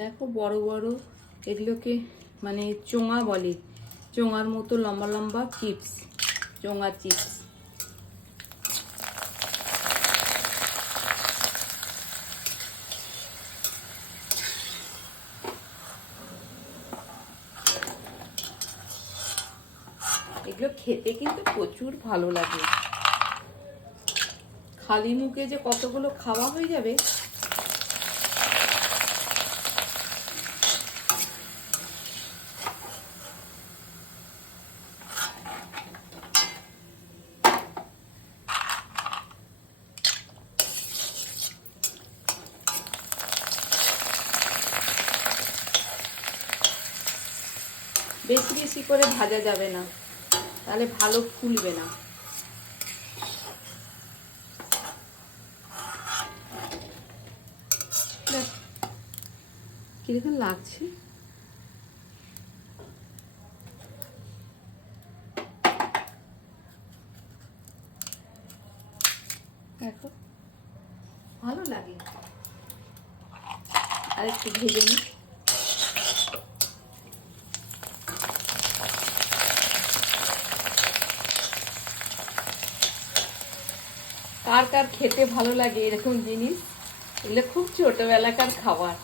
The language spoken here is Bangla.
দেখো বড় বড় এগুলোকে মানে চোঙা বলে। চোঙার মতো লম্বা লম্বা চিপস, চোঙা চিপস। এগুলো খেতে কিন্তু প্রচুর ভালো লাগে। খালি মুখে যে কতগুলো খাওয়া হয়ে যাবে বেশি বেশি করে ভাজা যাবে না। তাহলে ভালো ফুলবে না। কীরকম লাগছে? দেখো, ভালো লাগে। আর একটু ভেজে নিই। কার কার খেতে ভালো লাগে এরকম জিনিস। এগুলো খুব ছোটবেলাকার খাবার।